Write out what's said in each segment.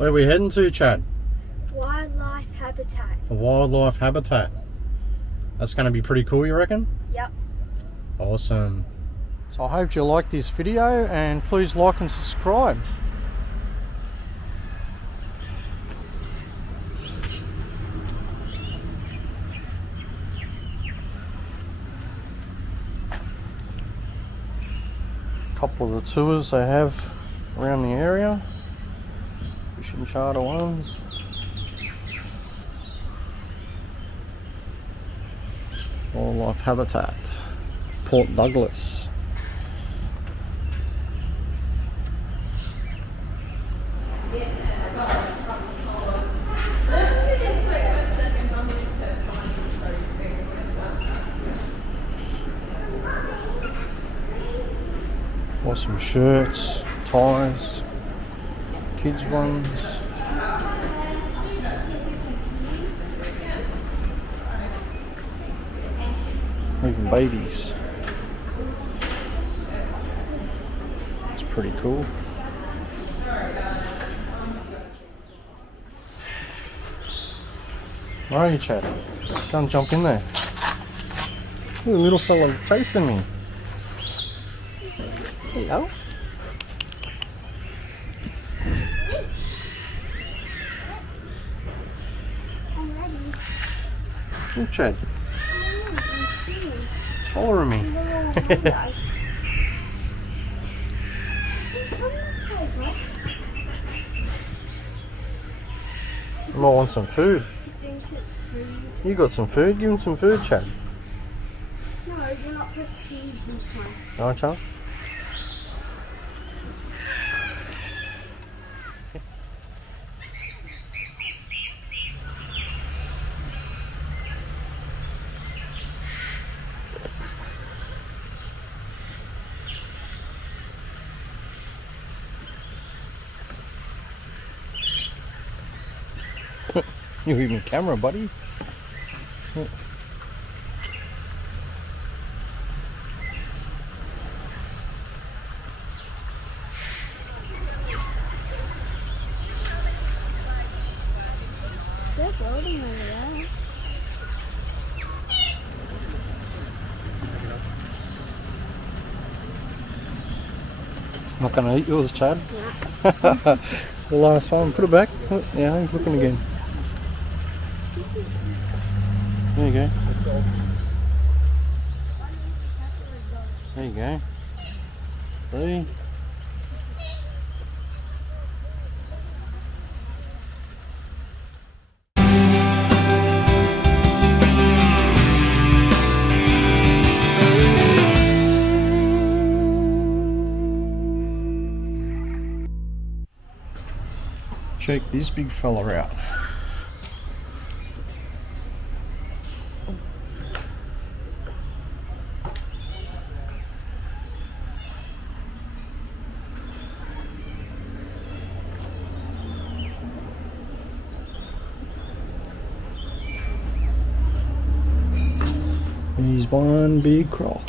Where are we heading to, Chad? Wildlife habitat. A wildlife habitat. That's going to be pretty cool, you reckon? Yep. Awesome. So I hope you liked this video, and please like and subscribe. Couple of the tours they have around the area, fishing charter ones. Wildlife habitat, Port Douglas. Awesome shirts, ties, kids ones. Even babies. It's pretty cool. Where are you, Chad? Go and jump in there. Look at the little fella chasing me. Hello. Oh, Chad. It's following me. You might want some food. You got some food? Give him some food, Chad. No, you're not supposed to feed these ones. Alright, Chad. You even camera, buddy. They're building over there. It's not gonna eat yours, Chad. Yeah. The last one. Put it back. Yeah, he's looking again. There you go. There you go. See? Check this big fella out. He's one big croc.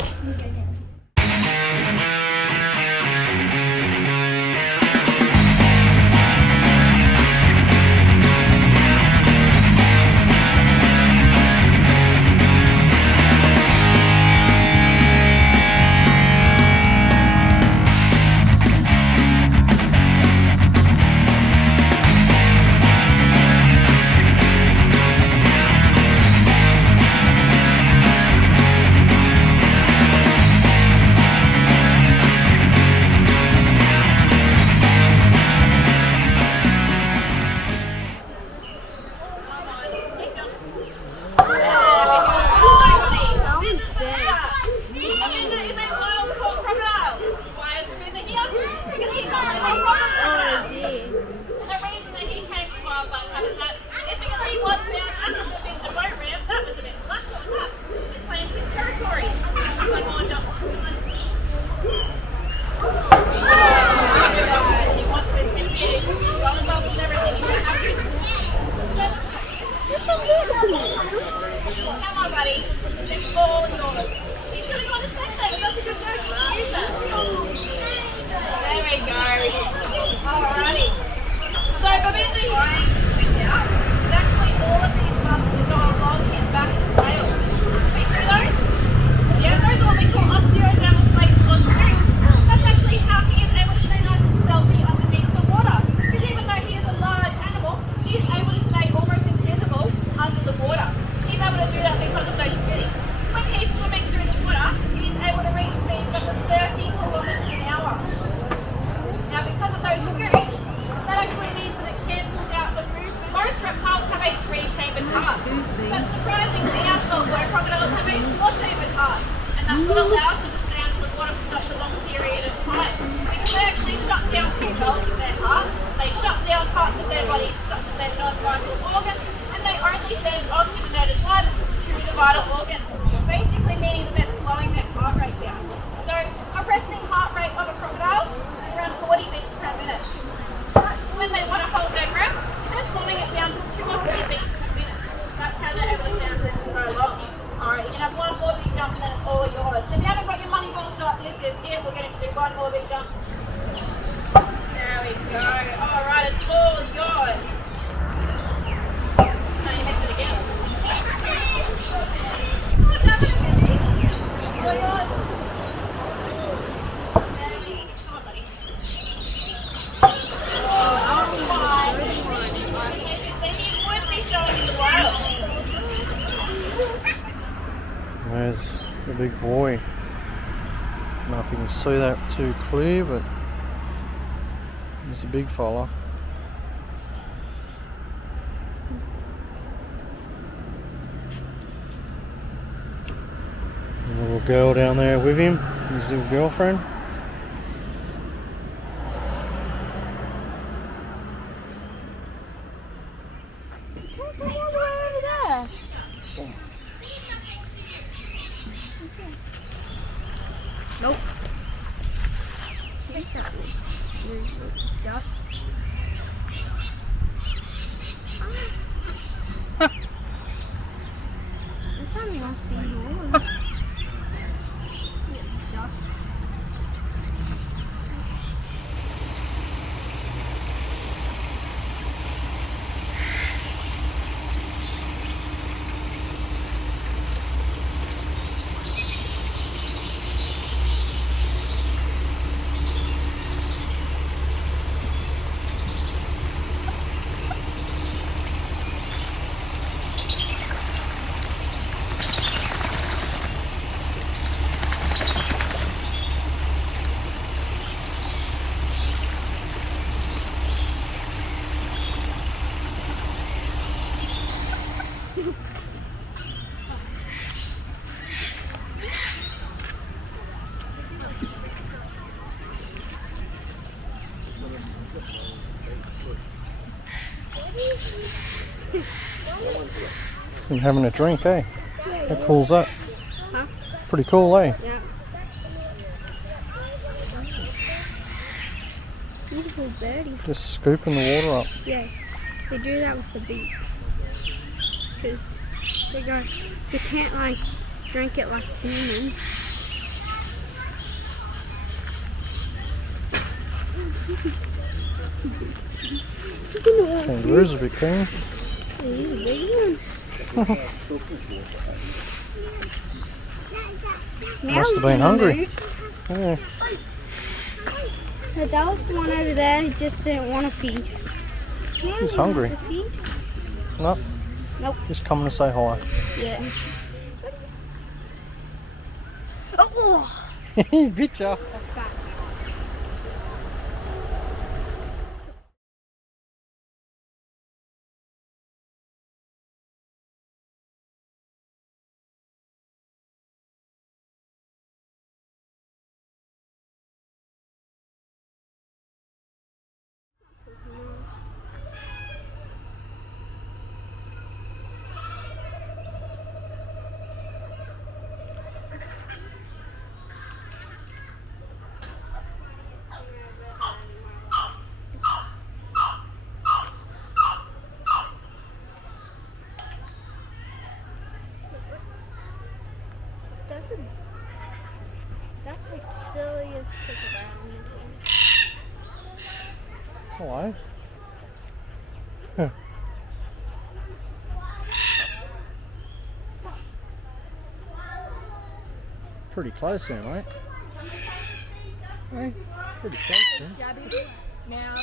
Alrighty. So, Bobby, and that's what allows them to stay under the water for such a long period of time. Because they actually shut down two valves of their heart, they shut down parts of their body such as their non-vital organs, and they only send oxygenated blood to the vital organs, basically meaning that they're slowing their heart rate down. So a resting heart rate of a crocodile is around 40 beats per minute. But when they want to hold their breath, they're slowing it down to 2 or 3 beats per minute. That's how they're able to stand there for so long. Alright, you can have one more big jump and then it's all yours. So if you haven't got your money ball shot, this is it. We're going to do one more big jump. There we go. Alright, it's all yours. Now you head to it again. What's happening, Mindy? All yours. There we go. Come on, buddy. Oh my. Then you would be showing in the wild. There's the big boy. I don't know if you can see that too clear, but he's a big fella. And the little girl down there with him, his little girlfriend. Nope. I think that was duck. This time must be yours. Yeah, duck. So I'm having a drink, eh? How cool's that? Huh? Pretty cool, eh? Yeah. Beautiful birdie. Just scooping the water up. Yeah, they do that with the beach. Because they go, you can't like drink it like a human. Kangaroo's a bit keen. He's a big one. Now Must he's have been in the hungry. mood. Yeah. But that was the one over there, he just didn't want to feed. Now He's he hungry. wants to feed. Nope. Nope. Just coming to say hi. Yeah. Oh! Bit ya. That's the silliest crocodile in the world. Hello. Huh. Pretty close there, mate. Hey, pretty close there. Jabby. Now,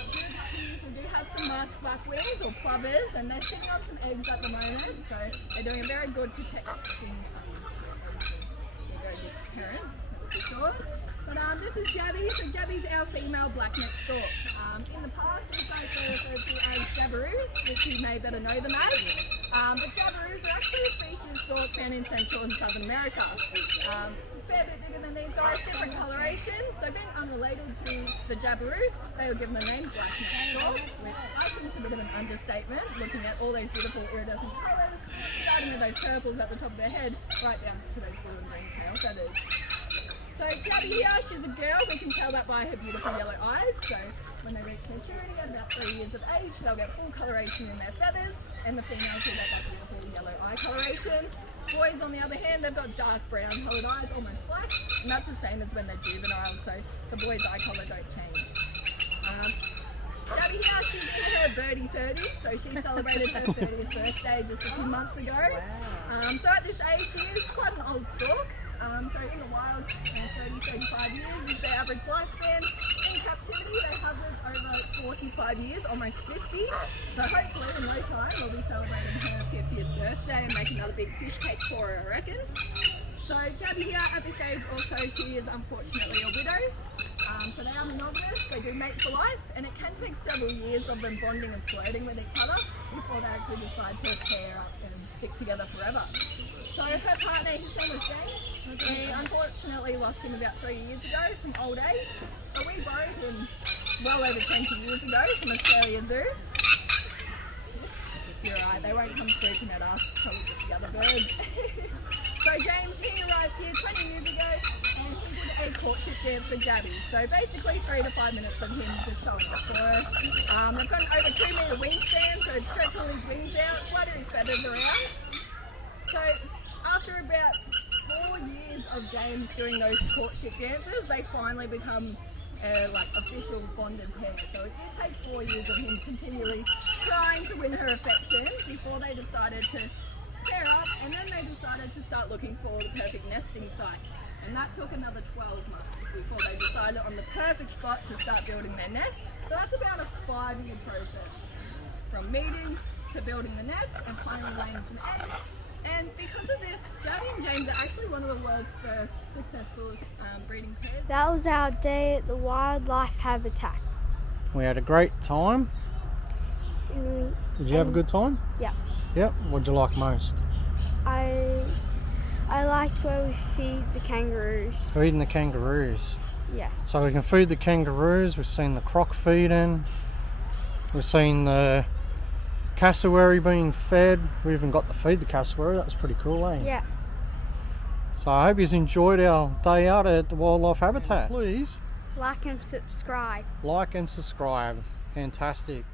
we do have some masked black wheels or plovers, and they're sitting on some eggs at the moment, so they're doing a very good protecting their parents, that's for sure. But this is Jabby, so Jabby's our female black-necked stork. In the past, it's like referred to as jabberoos, which you may better know them as. But jabberoos are actually a species of stork found in Central and Southern America. fair bit bigger than these guys, different coloration. So being unrelated to the Jabiru, they were given the name black-necked stork, which I think is a bit of an understatement, looking at all those beautiful iridescent colours, starting with those purples at the top of their head, right down to those blue and green tail feathers. So Jabby here, she's a girl, we can tell that by her beautiful yellow eyes. So when they reach maturity at about 3 years of age, they'll get full coloration in their feathers, and the females will get that beautiful yellow eye coloration. Boys, on the other hand, they've got dark brown coloured eyes, almost black, and that's the same as when they're juvenile, so the boys' eye colour don't change. Jabby here, she's in her birdie 30, so she celebrated her 30th birthday just a few months ago. So at this age, she is quite an old stork. So in the wild, 30-35 years is their average lifespan. In captivity, they hovered over 45 years, almost 50. So hopefully in no time we'll be celebrating her 50th birthday and make another big fish cake for her, I reckon. So Jabby here at this age also, she is unfortunately a widow. So they are monogamous, they do mate for life, and it can take several years of them bonding and flirting with each other before they actually decide to pair up and stick together forever. So her partner, his name was James. We unfortunately lost him about 3 years ago from old age, but we borrowed him well over 20 years ago from Australia Zoo. You're right, they won't come swooping at us, probably just the other birds. So James, he arrived here 20 years ago and he did a courtship dance with Jabby. So basically 3 to 5 minutes of him just showing up for her. They've got an over 2 metre wingspan, so he'd stretch all his wings out, flutter his feathers around. So after about 4 years of James doing those courtship dances, they finally become like official bonded pair. So it did take 4 years of him continually trying to win her affection before they decided to pair up, and then they decided to start looking for the perfect nesting site. And that took another 12 months before they decided on the perfect spot to start building their nest. So that's about a 5-year process from meeting to building the nest and finally laying some eggs. And because of this, Jabby and James are actually one of the world's first successful breeding pairs. That was our day at the wildlife habitat. We had a great time. Did you have a good time? Yeah. Yep. What'd you like most? I liked where we feed the kangaroos. Feeding the kangaroos. Yes. So we can feed the kangaroos. We've seen the croc feeding. We've seen the cassowary being fed. We even got to feed the cassowary. That was pretty cool, eh? Yeah. So I hope you've enjoyed our day out at the wildlife habitat. Please Like and subscribe. like and subscribe. Fantastic.